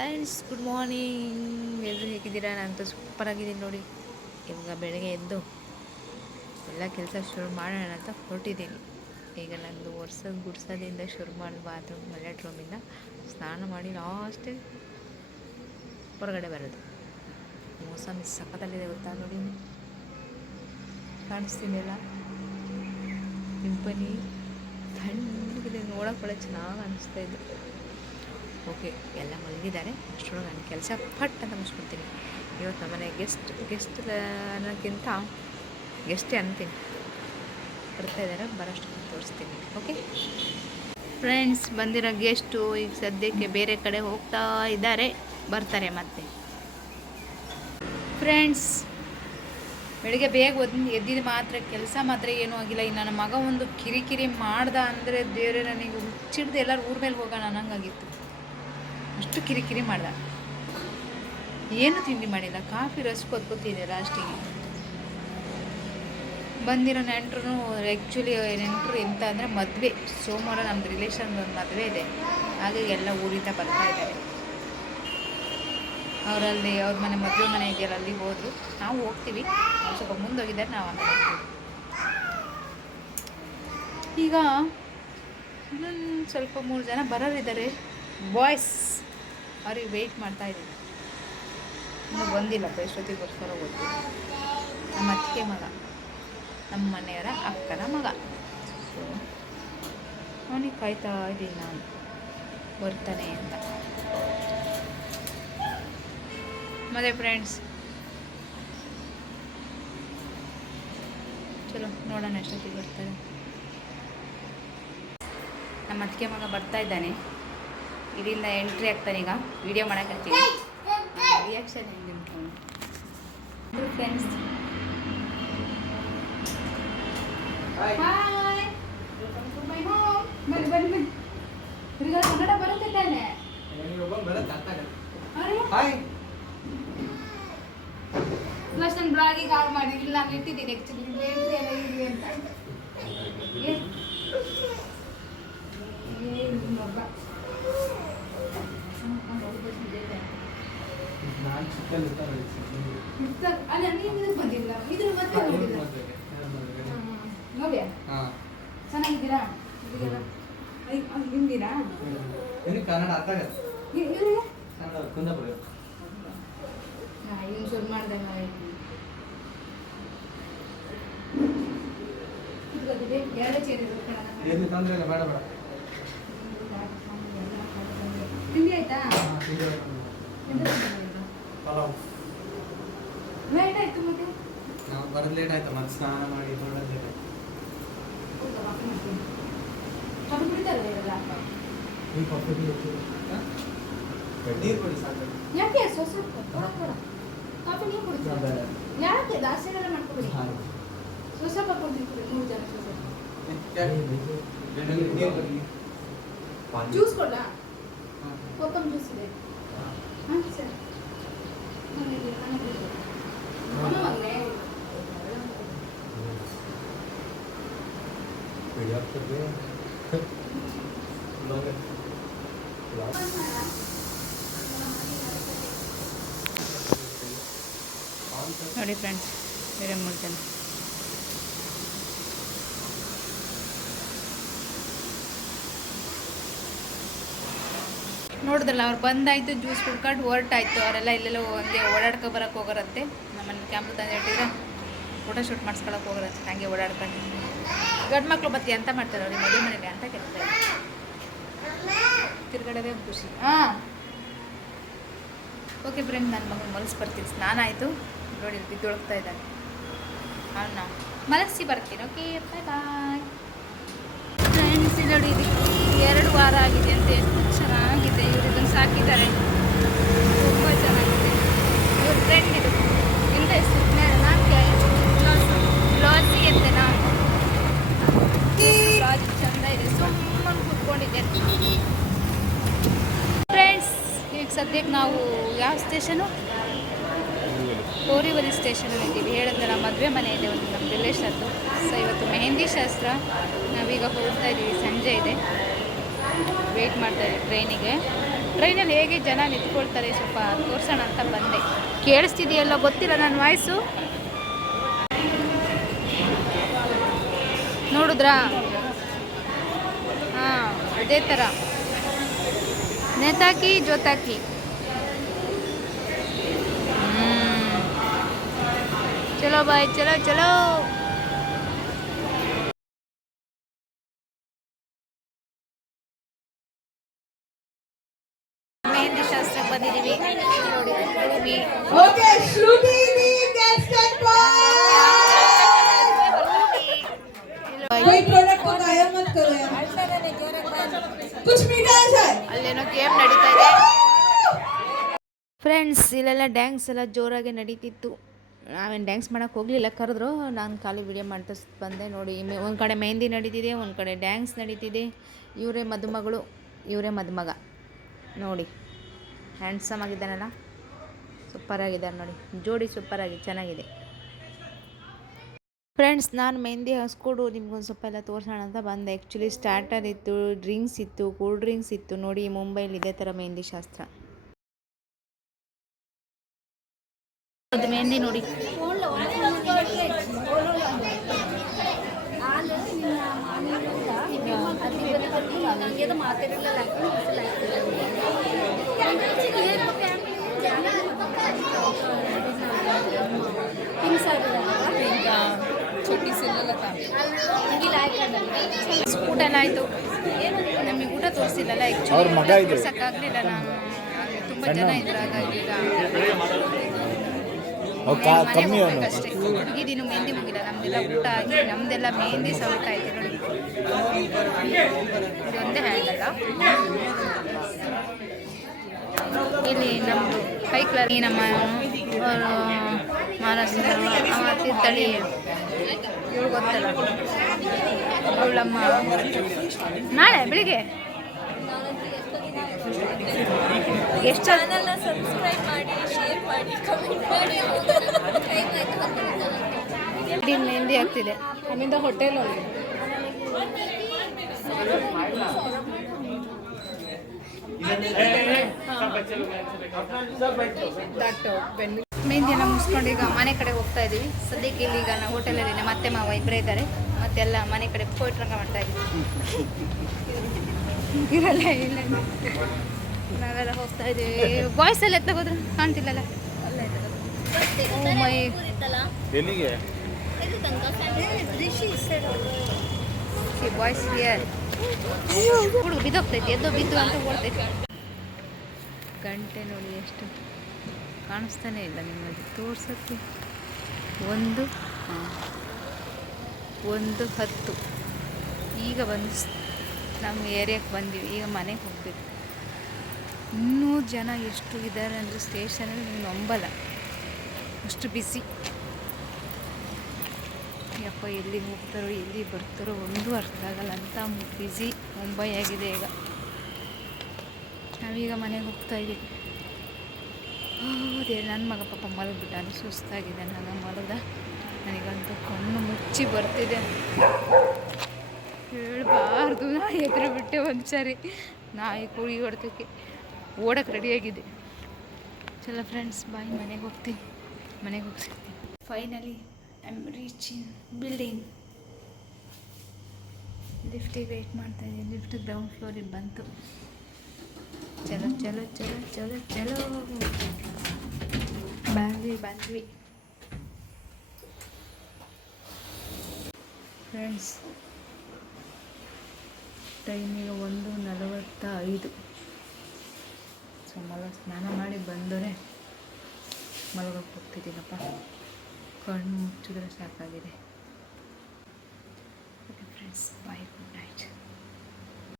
Friends good morning. ಎಲ್ಲರೂ ಹೇಗಿದ್ದೀರಾ? ನಾನಂತೂ ಸೂಪರಾಗಿದ್ದೀನಿ ನೋಡಿ. ಇವಾಗ ಬೆಳಗ್ಗೆ ಎದ್ದು ಎಲ್ಲ ಕೆಲಸ ಶುರು ಮಾಡೋಣ ಅಂತ ಹೊರಟಿದ್ದೀನಿ. ಈಗ ನಂದು ಗುಡ್ಸೋದಿಂದ ಶುರು ಮಾಡಿ ಬಾತ್ರೂಮ್ ರೂಮಿಂದ ಸ್ನಾನ ಮಾಡಿ ಲಾಸ್ಟಿಗೆ ಹೊರಗಡೆ ಬರೋದು. ಮೋಸಮ್ ಸಖತ್ತಲ್ಲಿದೆ ಗೊತ್ತಾ ನೋಡಿ, ಕಾಣಿಸ್ತಿದೆಯಲ್ಲ ಇಂಪನಿ ತಣ್ಣಗಿದೆ, ನೋಡೋಕೆ ಒಳ್ಳೆ ಚೆನ್ನಾಗಿ ಅನಿಸ್ತಾ ಇದೆ. ಓಕೆ, ಎಲ್ಲ ಮಲಗಿದ್ದಾರೆ. ಅಷ್ಟರೊಳಗೆ ನಾನು ಕೆಲಸ ಪಟ್ ಅಂತ ಮುಗಿಸ್ಕೊಡ್ತೀನಿ. ಇವತ್ತು ನಮ್ಮನೆ ಗೆಸ್ಟ್ ಅನ್ನೋಕ್ಕಿಂತ ಗೆಸ್ಟೇ ಅಂತೀನಿ, ಬರ್ತಾ ಇದ್ದಾರೆ. ಬರೋಷ್ಟು ತೋರಿಸ್ತೀನಿ. ಓಕೆ ಫ್ರೆಂಡ್ಸ್, ಬಂದಿರೋ ಗೆಸ್ಟು ಈಗ ಸದ್ಯಕ್ಕೆ ಬೇರೆ ಕಡೆ ಹೋಗ್ತಾ ಇದ್ದಾರೆ, ಬರ್ತಾರೆ ಮತ್ತೆ. ಫ್ರೆಂಡ್ಸ್, ಬೆಳಿಗ್ಗೆ ಬೇಗ ಎದ್ದಿದ್ದು ಮಾತ್ರ ಕೆಲಸ ಮಾತ್ರ ಏನೂ ಆಗಿಲ್ಲ. ಇನ್ನು ನನ್ನ ಮಗ ಒಂದು ಕಿರಿಕಿರಿ ಮಾಡ್ದ ಅಂದರೆ ದೇವರೇ, ನನಗೆ ಹುಚ್ಚಿಡ್ದು ಎಲ್ಲರೂ ಊರ ಮೇಲೆ ಹೋಗೋಣ ಅನ್ನಂಗಾಗಿತ್ತು. ಅಷ್ಟು ಕಿರಿಕಿರಿ ಮಾಡ್ದ. ಏನು ತಿಂಡಿ ಮಾಡಿಲ್ಲ, ಕಾಫಿ ರಸ್ಕ್ ಹೊತ್ಕೊತಿದ್ದೆ ಲಾಸ್ಟಿಗೆ. ಬಂದಿರೋ ನೆಂಟರು ಆ್ಯಕ್ಚುಲಿ ನೆಂಟರು ಎಂತ ಅಂದರೆ ಮದುವೆ, ಸೋಮವಾರ ನಮ್ಮದು ರಿಲೇಷನ್ ಒಂದು ಮದುವೆ ಇದೆ, ಹಾಗಾಗಿ ಎಲ್ಲ ಊರಿಂದ ಬರ್ತಾ ಇದ್ದಾರೆ. ಅವರಲ್ಲಿ ಅವ್ರ ಮನೆ ಮದುವೆ ಮನೆ ಇದೆಯಲ್ಲ, ಅಲ್ಲಿ ಹೋದರು. ನಾವು ಹೋಗ್ತೀವಿ, ಅವ್ರು ಸ್ವಲ್ಪ ಮುಂದೆ ಹೋಗಿದ್ದಾರೆ, ನಾವು ಆಮೇಲೆ ಹೋಗ್ತೀವಿ. ಈಗ ಇನ್ನೊಂದು ಸ್ವಲ್ಪ 3 ಜನ ಬರೋರಿದ್ದಾರೆ ಬಾಯ್ಸ್, ಅವ್ರಿಗೆ ವೆಯ್ಟ್ ಮಾಡ್ತಾಯಿದ್ದೀನಿ. ಇನ್ನೂ ಬಂದಿಲ್ಲ, ಎಷ್ಟೊತ್ತಿಗೆ ಬರ್ತಾರೋ ಗೊತ್ತಿಲ್ಲ. ನಮ್ಮ ಅತ್ತಿಗೆ ಮಗ, ನಮ್ಮ ಮನೆಯವರ ಅಕ್ಕನ ಮಗ. ಸೊ ಅವನಿಗೆ ಕಾಯ್ತಾ ಇದ್ದೀನಿ ನಾನು, ಬರ್ತಾನೆ ಅಂತ. ಮತ್ತೆ ಫ್ರೆಂಡ್ಸ್, ಚಲೋ ನೋಡೋಣ ಎಷ್ಟೊತ್ತಿಗೆ ಬರ್ತಾರೆ. ನಮ್ಮ ಅತ್ತಿಗೆ ಮಗ ಬರ್ತಾ ಇದ್ದಾನೆ, ಇದರಿಂದ ಎಂಟ್ರಿ ಆಗ್ತಾನೆ. ಈಗ ವಿಡಿಯೋ ಮಾಡೋಕ್ಕಾಗ್ತೀನಿ, ರಿಯಾಕ್ಷನ್ ಹೆಂಗೆ ಅಂದ್ಕೊಂಡು. Friends, hi, welcome to my home. ಬನ್ನಿ ಬನ್ನಿ ಬನ್ನಿ. ತಿರುಗಾ ಕನ್ನಡ ಬರುತ್ತೆ ತಾನೆ? ಪ್ಲಸ್ ನನ್ನ ಬ್ಲಾಗಿಗೆ ಆನ್ ಮಾಡಿ, ಇಲ್ಲ ನಾನು ಇಟ್ಟಿದ್ದೀನಿ ಆ್ಯಕ್ಚುಲಿ ಎಂಟ್ರಿ ಎಲ್ಲ ಇರಲಿ ಅಂತ. ಅಲ್ಲ, ನೀವು ಬಂದಿಲ್ಲ, ಇದ್ರ ಮತ್ತೆ ನೋಡ್ಯಾ? ಚೆನ್ನಾಗಿದ್ದೀರಾ? ಹಿಂದಿರಾ? ಕನ್ನಡ ಅರ್ಥ ಆಗತ್ತೆ. ಇವ್ನು ಶುರು ಮಾಡಿದೆ. ಎರಡೇ ಚೇರಿ ತೊಂದರೆ ಇಲ್ಲ, ಬೇಡ ಬೇಡ. ತಿಂಡಿ ಆಯ್ತಾ? ಪಲಾವ್. ಲೇಟ್ ಆಯ್ತು ಮತ್ತೆ? ನಾವು ಬರೋದು ಲೇಟ್ ಆಯ್ತು, ಮತ್ತೆ ಸ್ನಾನ ಮಾಡಿ ಹೊರಡೋದು ಲೇಟ್ ಆಯ್ತು. ಕಾಫಿ ಕುಡಿತಾರೆ ಇರಲ್ಲ? ನೀರು ಕೊಡಿ ಸಾಕು. ಯಾಕೆ ಸ್ವಲ್ಪ ಕಾಫಿ ನೀವು ಕುಡಿತೀರ? ಯಾಕೆ ಜಾಸ್ತಿ ಎಲ್ಲ ಮಾಡ್ಕೊಬಿಡಿ, ಸ್ವಲ್ಪ ಕೊಡ್ತೀನಿ. 3 ಜನ ಜ್ಯೂಸ್ ಕೊಡಲಾ? ಕೊತ್ತಂಬರಿ ಜ್ಯೂಸ್ ಇದೆ. ಹಾಂ ಸರಿ. ನೋಡಿ ಫ್ರೆಂಡ್ಸ್, ಬೇರೆ 3 ಜನ. ನೋಡಿದ್ರಲ್ಲ, ಅವ್ರು ಬಂದಾಯಿತು, ಜ್ಯೂಸ್ ಕುಡ್ಕೊಂಡು ಹೊರಟಾಯ್ತು. ಅವರೆಲ್ಲ ಇಲ್ಲೆಲ್ಲ ಹಂಗೆ ಓಡಾಡ್ಕೊ ಬರೋಕ್ಕೆ ಹೋಗೋರಂತೆ. ನಮ್ಮನ್ನು ಕ್ಯಾಮ್ರಾ ತಂದು ಇಟ್ಟಿದ್ರೆ ಫೋಟೋ ಶೂಟ್ ಮಾಡಿಸ್ಕೊಳಕ್ಕೆ ಹೋಗೋರಂತೆ. ಹಂಗೆ ಓಡಾಡ್ಕೊಂಡು ಗಂಡು ಮಕ್ಕಳು ಬತ್ತಿ ಅಂತ ಮಾಡ್ತಾರೆ ಅವ್ರಿಗೆ ಮದುವೆ ಮನೇಲಿ ಅಂತ ಕೇಳ್ತಾರೆ. ತಿರ್ಗಡವೇ ಖುಷಿ. ಹಾಂ ಓಕೆ ಫ್ರೆಂಡ್, ನನ್ನ ಮಗನ ಮಲಗಿಸ್ಬರ್ತೀನಿ. ಸ್ನಾನ ಆಯಿತು ನೋಡಿ, ಬಿದ್ದೊಳಗ್ತಾ ಇದ್ದಾನೆ. ಅವನ್ನ ಮಲಗಿಸಿ ಬರ್ತೀನಿ. ಓಕೆ, ಬಾಯ್ ಬಾಯ್ ಫ್ರೆಂಡ್ಸ್. ನೋಡಿ, ಇದು 2 ವಾರ ಆಗಿದೆ ಅಂತ, ಎಷ್ಟು ಚೆನ್ನಾಗಿದೆ. ಇವರು ಇದನ್ನು ಸಾಕಿದ್ದಾರೆ, ತುಂಬ ಚೆನ್ನಾಗಿದೆ. ಇವ್ರ ಫ್ರೆಂಡ್ ಇದು ಎಂತ ಹೆಸರು? ಲಾಸಿ ಅಂತೆನಾ? ಲಾಜ್ ಚೆಂದ ಇದೆ. ಸುಮ್ಮನೆ ಕೂತ್ಕೊಂಡಿದ್ದೆ ಫ್ರೆಂಡ್ಸ್. ಈಗ ಸದ್ಯಕ್ಕೆ ನಾವು ಯಾವ ಸ್ಟೇಷನು? ಕೋರಿವಲಿ ಸ್ಟೇಷನಲ್ಲಿ ಇದ್ದೀವಿ. ಹೇಳಿದ್ನಲ್ಲ, ಮದುವೆ ಮನೆ ಇದೆ ಒಂದು ನಮ್ಮ ರಿಲೇಷನ್ದು. ಸೊ ಇವತ್ತು ಮೆಹಂದಿ ಶಾಸ್ತ್ರ, ನಾವೀಗ ಹೋಗ್ತಾ ಇದ್ದೀವಿ. ಸಂಜೆ ಇದೆ. ವೆಯ್ಟ್ ಮಾಡ್ತಾಯಿದ್ದೆ ಟ್ರೈನಿಗೆ. ಟ್ರೈನಲ್ಲಿ ಹೇಗೆ ಜನ ನಿಂತ್ಕೊಳ್ತಾರೆ ಸ್ವಲ್ಪ ತೋರಿಸೋಣ ಅಂತ ಬಂದೆ. ಕೇಳಿಸ್ತಿದೆಯಲ್ಲ ಗೊತ್ತಿಲ್ಲ ನನ್ನ ವಾಯ್ಸು. ನೋಡಿದ್ರಾ? ಹಾಂ, ಅದೇ ಥರ ನೇತಾಕಿ ಜೋತಾಕಿ. ಚಲೋ ಬಾಯ್, ಚಲೋ ಚಲೋ. ಮೆಹಂದಿ ಶಾಸ್ತ್ರಕ್ಕೆ ಬಂದಿದ್ದೀವಿ ನೋಡಿ. ಭೂಮಿ Okay, Shruti ji, get stand by. कोई प्रोडक्ट को गायब मत करो यार. कुछ मीठा है शायद. ಅಲ್ಲೇನೋ ಗೇಮ್ ನಡೀತಾ ಇದೆ ಫ್ರೆಂಡ್ಸ್. ಇಲ್ಲೆಲ್ಲ ಡ್ಯಾನ್ಸ್ ಎಲ್ಲ ಜೋರಾಗಿ ನಡೀತಿತ್ತು. ನಾವೇನು ಡ್ಯಾನ್ಸ್ ಮಾಡೋಕ್ಕೆ ಹೋಗಲಿಲ್ಲ, ಕರೆದ್ರು. ನಾನು ಖಾಲಿ ವಿಡಿಯೋ ಮಾಡ್ತಾ ಬಂದೆ ನೋಡಿ. ಒಂದು ಕಡೆ ಮೆಹಂದಿ ನಡೀತಿದೆ, ಒಂದು ಕಡೆ ಡ್ಯಾನ್ಸ್ ನಡೀತಿದೆ. ಇವರೇ ಮದುಮಗಳು, ಇವರೇ ಮದುಮಗ ನೋಡಿ. ಹ್ಯಾಂಡ್ಸಮ್ ಆಗಿದ್ದಾನಲ್ಲ, ಸೂಪರಾಗಿದ್ದಾರೆ ನೋಡಿ. ಜೋಡಿ ಸೂಪರಾಗಿ ಚೆನ್ನಾಗಿದೆ ಫ್ರೆಂಡ್ಸ್. ನಾನು ಮೆಹಂದಿ ಹಾಸ್ಕೊಂಡು ನಿಮ್ಗೊಂದು ಸ್ವಲ್ಪ ಎಲ್ಲ ತೋರಿಸೋಣ ಅಂತ ಬಂದೆ. ಆ್ಯಕ್ಚುಲಿ ಸ್ಟಾರ್ಟರ್ ಇತ್ತು, ಡ್ರಿಂಕ್ಸ್ ಇತ್ತು, ಕೂಲ್ ಡ್ರಿಂಕ್ಸ್ ಇತ್ತು ನೋಡಿ. ಮುಂಬೈಲಿ ಇದೇ ಥರ ಮೆಹಂದಿ ಶಾಸ್ತ್ರ. ಅದು ಮೆಹಂದಿ ನೋಡಿ. ಊಟ ಎಲ್ಲ ಆಯಿತು. ನಮಗೆ ಊಟ ತೋರಿಸಿಲ್ಲಲ್ಲ, ಆ್ಯಕ್ಚುಲಿ ತೋರ್ಸೋಕ್ಕಾಗಲಿಲ್ಲ. ನಾನು ತುಂಬ ಜನ ಇದ್ರು, ಹಾಗಾಗಿ ಈಗ ಅಷ್ಟೇ. ಮುಗಿದೀನು, ಮೆಹಂದಿ ಮುಗಿಲ್ಲ. ನಮ್ದೆಲ್ಲ ಊಟ ಆಗಿ ನಮ್ದೆಲ್ಲ ಮೆಹಂದಿ ಸಮೇತ ಆಯ್ತು ನೋಡಿ. ಇದೊಂದೇ ಹ್ಯಾಂಡಲ್ಲ. ಇಲ್ಲಿ ನಮ್ಮದು ಕೈ ಕ್ಲರ್ ನಮ್ಮ ಮಹಾರಾಷ್ಟ್ರ ತೀರ್ಥಹಳ್ಳಿ ಇವಳು ಗೊತ್ತಲ್ಲ, ಅವಳಮ್ಮ. ನಾಳೆ ಬೆಳಿಗ್ಗೆ ಎಷ್ಟು ಚಾನಲ್ನ ಸಬ್ಸ್ಕ್ರೈಬ್ ಮಾಡಿ, ಶೇರ್ ಮಾಡಿ, ಕಮೆಂಟ್ ಮಾಡಿ. ಮೆಹಂದಿ ಆಗ್ತಿದೆ. ಆಮೇಲೆ ಹೋಟೆಲ್ ಮೆಹಂದಿ ಎಲ್ಲ ಮುಗಿಸ್ಕೊಂಡು ಈಗ ಮನೆ ಕಡೆ ಹೋಗ್ತಾ ಇದ್ದೀವಿ. ಸದ್ಯಕ್ಕೆ ಇಲ್ಲಿ ಈಗ ನಾವು ಹೋಟೆಲಲ್ಲಿ ನಮ್ಮ ಅತ್ತೆ ಮಾವ ಇಬ್ಬರೇ ಇದ್ದಾರೆ. ಮತ್ತೆಲ್ಲ ಮನೆ ಕಡೆ ಪೋಯಿಟ್ರಂಗ ಮಾಡ್ತಾ ಇದ್ದೀವಿ. ಇರಲ್ಲ ಇಲ್ಲ, ನಾವೆಲ್ಲ ಹೋಗ್ತಾ ಇದ್ದೀವಿ. ಬಾಯ್ಸ್ ಎಲ್ಲ ಎತ್ತಗೋದ್ರು ಕಾಣ್ತಿಲ್ಲಲ್ಲ. Boys here. ಹುಡುಗ ಬಿದ್ದೋಗ್ತೈತಿ, ಎದ್ದು ಬಿದ್ದು ಅಂತ ಓಡ್ತೈತಿ. ಗಂಟೆ ನೋಡಿ ಎಷ್ಟು ಕಾಣಿಸ್ತಾನೆ ಇಲ್ಲ ನಿಮಗೆ ತೋರ್ಸೋಕ್ಕೆ. 1:10 ಈಗ ಬಂದು ನಮ್ಮ ಏರಿಯಾಕ್ಕೆ ಬಂದೀವಿ. ಈಗ ಮನೆಗೆ ಹೋಗ್ಬೇಕು. ಇನ್ನೂ ಜನ ಎಷ್ಟು ಇದ್ದಾರೆ ಅಂದರೆ ಸ್ಟೇಷನಲ್ಲಿ ನೀವು ನಂಬಲ್ಲ, ಅಷ್ಟು ಬಿಸಿ. ಯಪ್ಪ, ಎಲ್ಲಿ ಹೋಗ್ತಾರೋ ಎಲ್ಲಿ ಬರ್ತಾರೋ ಒಂದು ಅರ್ಥ ಆಗಲ್ಲ ಅಂತ ಬಿಸಿ ಮುಂಬೈ ಆಗಿದೆ ಈಗ. ನಾವೀಗ ಮನೆಗೆ ಹೋಗ್ತಾ ಇದ್ದೀವಿ. ಹೌದೇ, ನನ್ನ ಮಗ ಪಾಪ ಮಲಗಿಬಿಟ್ಟಾನೆ, ಸುಸ್ತಾಗಿದೆ. ನಾನು ಮಲದ, ನನಗಂತೂ ಕಣ್ಣು ಮುಚ್ಚಿ ಬರ್ತಿದೆ. ಹೇಳಬಾರ್ದು, ನಾ ಎದುರು ಬಿಟ್ಟೆ ಒಂದು ಸಾರಿ. ನಾಯಿ ಕುಳಿ ಹೊಡೆದಕ್ಕೆ ಓಡಕ್ಕೆ ರೆಡಿಯಾಗಿದೆ. ಚಲೋ ಫ್ರೆಂಡ್ಸ್, ಬಾಯ್. ಮನೆಗೆ ಹೋಗ್ತೀನಿ, ಮನೆಗೆ ಹೋಗ್ಸಿರ್ತೀನಿ. Finally I am reaching building. ಲಿಫ್ಟಿಗೆ ವೆಯ್ಟ್ ಮಾಡ್ತಾಯಿದ್ದೀನಿ. ಲಿಫ್ಟ್ ಗ್ರೌಂಡ್ ಫ್ಲೋರಿಗೆ ಬಂತು. ಚಲೋ ಚಲೋ ಚಲೋ ಚಲೋ ಚಲೋ ಬಂದ್ವಿ ಫ್ರೆಂಡ್ಸ್. ಟೈಮಿಗೆ 1:45. ಸೊ ಸ್ನಾನ ಮಾಡಿ ಬಂದರೆ ಮಲಗೋಕ್ಕೆ ಹೋಗ್ತಿದ್ದೀನಪ್ಪ. ಕಣ್ಣು ಮುಚ್ಚಿದ್ರೆ ಸಾಕಾಗಿದೆ. ಓಕೆ ಫ್ರೆಂಡ್ಸ್, ಬಾಯ್, ಗುಡ್ ನೈಟ್.